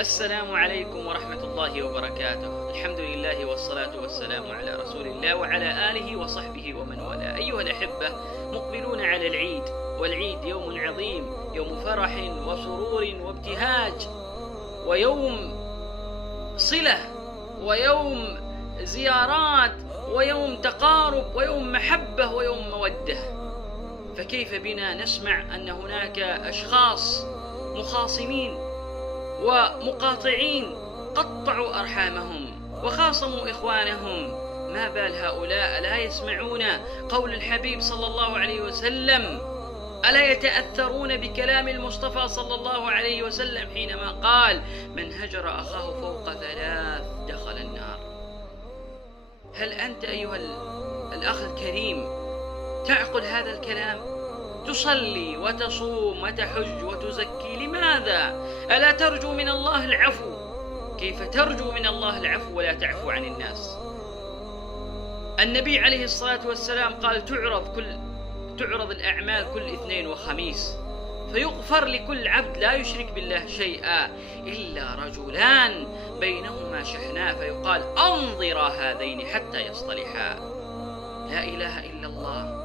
السلام عليكم ورحمة الله وبركاته. الحمد لله والصلاة والسلام على رسول الله وعلى آله وصحبه ومن والاه. أيها الأحبة، مقبلون على العيد، والعيد يوم عظيم، يوم فرح وسرور وابتهاج، ويوم صلة، ويوم زيارات، ويوم تقارب، ويوم محبة، ويوم مودة. فكيف بنا نسمع أن هناك أشخاص مخاصمين ومقاطعين قطعوا أرحامهم وخاصموا إخوانهم؟ ما بال هؤلاء لا يسمعون قول الحبيب صلى الله عليه وسلم؟ ألا يتأثرون بكلام المصطفى صلى الله عليه وسلم حينما قال: من هجر أخاه فوق 3 دخل النار؟ هل أنت أيها الأخ الكريم تعقل هذا الكلام؟ تصلي وتصوم وتحج وتزكي، لماذا؟ ألا ترجو من الله العفو؟ كيف ترجو من الله العفو ولا تعفو عن الناس؟ النبي عليه الصلاة والسلام قال: تعرض الأعمال كل اثنين وخميس، فيغفر لكل عبد لا يشرك بالله شيئا إلا رجلان بينهما شحناء، فيقال: أنظرا هذين حتى يصطلحا. لا إله إلا الله.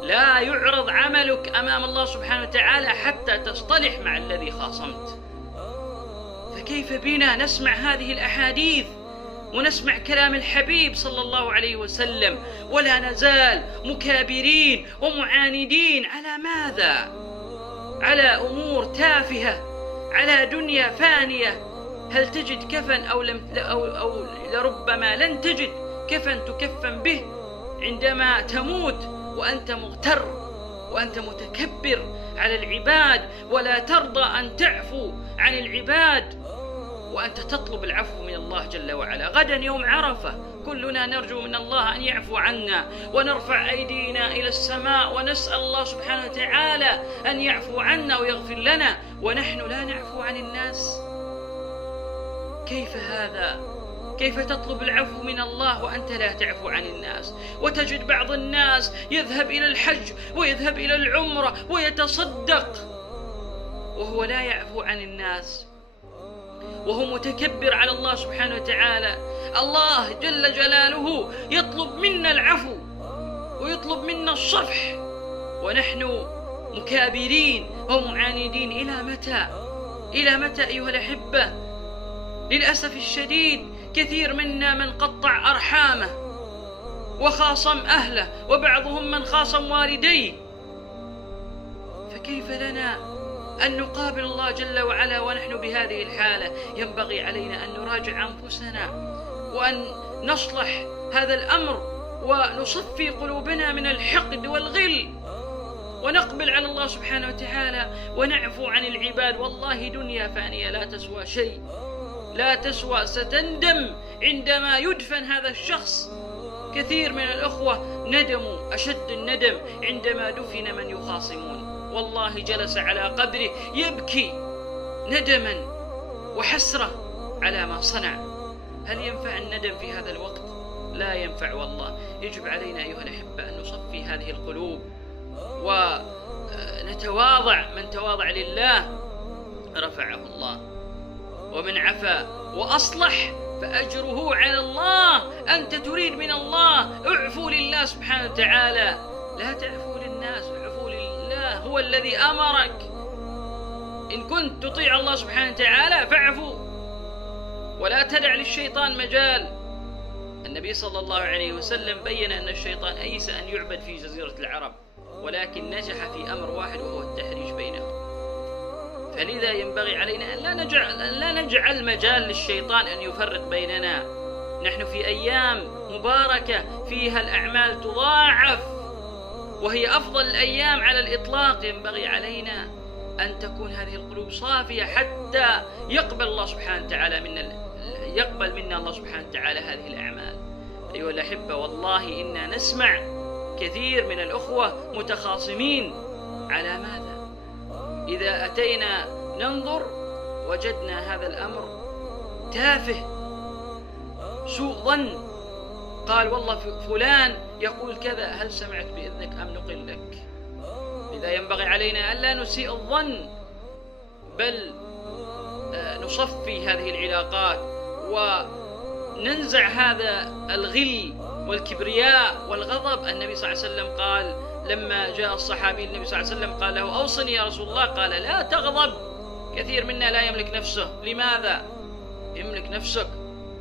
لا يعرض عملك أمام الله سبحانه وتعالى حتى تصطلح مع الذي خاصمت. فكيف بنا نسمع هذه الأحاديث ونسمع كلام الحبيب صلى الله عليه وسلم ولا نزال مكابرين ومعاندين؟ على ماذا؟ على أمور تافهة، على دنيا فانية. هل تجد كفن أو لربما لن تجد كفن تكفن به عندما تموت وأنت مغتر وأنت متكبر على العباد، ولا ترضى أن تعفو عن العباد، وأنت تطلب العفو من الله جل وعلا. غدا يوم عرفة، كلنا نرجو من الله أن يعفو عنا، ونرفع أيدينا إلى السماء ونسأل الله سبحانه وتعالى أن يعفو عنا ويغفر لنا، ونحن لا نعفو عن الناس. كيف هذا؟ كيف تطلب العفو من الله وأنت لا تعفو عن الناس؟ وتجد بعض الناس يذهب إلى الحج ويذهب إلى العمرة ويتصدق وهو لا يعفو عن الناس، وهو متكبر على الله سبحانه وتعالى. الله جل جلاله يطلب منا العفو ويطلب منا الصفح، ونحن مكابرين ومعاندين. إلى متى؟ إلى متى أيها الأحبة؟ للأسف الشديد كثير منا من قطع أرحامه وخاصم أهله، وبعضهم من خاصم والديه. فكيف لنا أن نقابل الله جل وعلا ونحن بهذه الحالة؟ ينبغي علينا أن نراجع أنفسنا وأن نصلح هذا الأمر ونصفي قلوبنا من الحقد والغل، ونقبل على الله سبحانه وتعالى ونعفو عن العباد. والله دنيا فانية لا تسوى شيء، لا تسوى. ستندم عندما يدفن هذا الشخص. كثير من الأخوة ندموا أشد الندم عندما دفن من يخاصمون. والله جلس على قبره يبكي ندما وحسرة على ما صنع. هل ينفع الندم في هذا الوقت؟ لا ينفع والله. يجب علينا أيها الأحبة أن نصفي هذه القلوب ونتواضع. من تواضع لله رفعه الله، ومن عفا وأصلح فأجره على الله. أنت تريد من الله، اعفوا لله سبحانه وتعالى، لا تعفوا للناس، اعفوا لله. هو الذي أمرك. إن كنت تطيع الله سبحانه وتعالى فاعفوا، ولا تدع للشيطان مجال. النبي صلى الله عليه وسلم بين أن الشيطان أيس أن يعبد في جزيرة العرب، ولكن نجح في أمر واحد وهو التحريج بينهم. فلذا ينبغي علينا أن لا نجعل مجال للشيطان أن يفرق بيننا. نحن في أيام مباركة فيها الأعمال تضاعف، وهي أفضل الأيام على الإطلاق. ينبغي علينا أن تكون هذه القلوب صافية حتى يقبل الله سبحانه وتعالى يقبل منا الله سبحانه وتعالى هذه الأعمال. أيها الأحبة، والله إنا نسمع كثير من الأخوة متخاصمين. على ماذا؟ إذا أتينا ننظر وجدنا هذا الأمر تافه، سوء ظن. قال: والله فلان يقول كذا، هل سمعت بإذنك أم نقل لك؟ لذا ينبغي علينا ألا نسيء الظن، بل نصفي هذه العلاقات وننزع هذا الغل والكبرياء والغضب. النبي صلى الله عليه وسلم قال لما جاء الصحابي النبي صلى الله عليه وسلم قال له أوصني يا رسول الله، قال لا تغضب، كثير منا لا يملك نفسه. لماذا؟ يملك نفسك،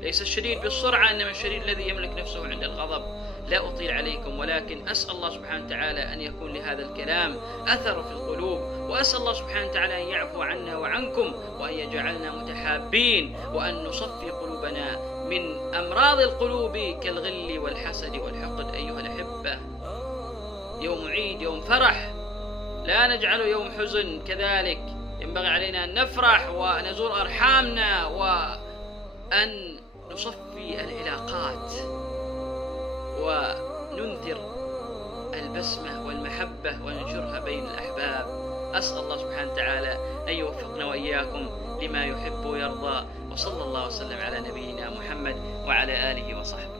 ليس الشديد بالسرعة إنما الشديد الذي يملك نفسه عند الغضب. لا أطيل عليكم، ولكن أسأل الله سبحانه وتعالى أن يكون لهذا الكلام أثر في القلوب، وأسأل الله سبحانه وتعالى أن يعفو عنا وعنكم، وأن يجعلنا متحابين، وأن نصفي قلوبنا من أمراض القلوب كالغل والحسد والحقد. أيها الأحبة، يوم عيد، يوم فرح، لا نجعله يوم حزن. كذلك ينبغي علينا أن نفرح ونزور أرحامنا وأن نصفي العلاقات وننثر البسمة والمحبة وننشرها بين الأحباب. أسأل الله سبحانه وتعالى أن يوفقنا وإياكم لما يحب ويرضى، وصلى الله وسلم على نبينا محمد وعلى آله وصحبه.